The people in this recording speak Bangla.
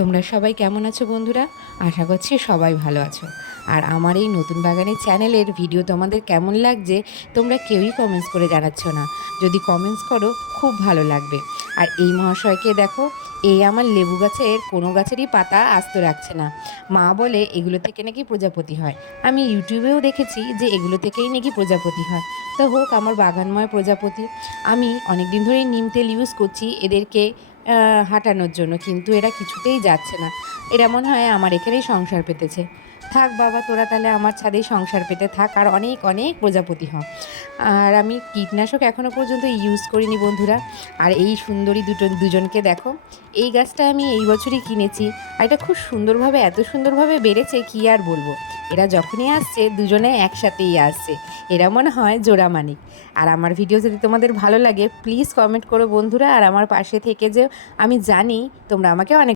তোমরা সবাই কেমন আছো বন্ধুরা? আশা করছি সবাই ভালো আছো। আর আমার এই নতুন বাগানের চ্যানেলের ভিডিও তোমাদের কেমন লাগছে তোমরা কেউই কমেন্টস করে জানাচ্ছ না। যদি কমেন্টস করো খুব ভালো লাগবে। আর এই মহাশয়কে দেখো, এই আমার লেবু গাছের কোনো গাছেরই পাতা আস্ত রাখছে না। মা বলে এগুলো থেকে নাকি প্রজাপতি হয়। আমি ইউটিউবেও দেখেছি যে এগুলো থেকেই নাকি প্রজাপতি হয়। তো হোক, আমার বাগানময় প্রজাপতি। আমি অনেক দিন ধরেই নিম তেল ইউজ করছি এদেরকে হাঁটানোর জন্য, কিন্তু এরা কিছুতেই যাচ্ছে না। এরা মনে হয় আমার এখানেই সংসার পেতেছে। থাক বাবা, তোরা তাহলে আমার ছাদেই সংসার পেতে থাক আর অনেক অনেক প্রজাপতি হ। আর আমি কীটনাশক এখনও পর্যন্ত ইউজ করিনি বন্ধুরা। আর এই সুন্দরী দুজনকে দেখো, এই গাছটা আমি এই বছরই কিনেছি। আর এটা খুব সুন্দরভাবে, এত সুন্দরভাবে বেড়েছে কি আর বলবো। এরা যখনই আসছে দুজনে একসাথেই আসছে। এরা মনে হয় জোড়া মানিক। আর আমার ভিডিও যদি তোমাদের ভালো লাগে প্লিজ কমেন্ট করো বন্ধুরা, আর আমার পাশে থেকে যে আমি জানি তোমরা আমাকে অনেক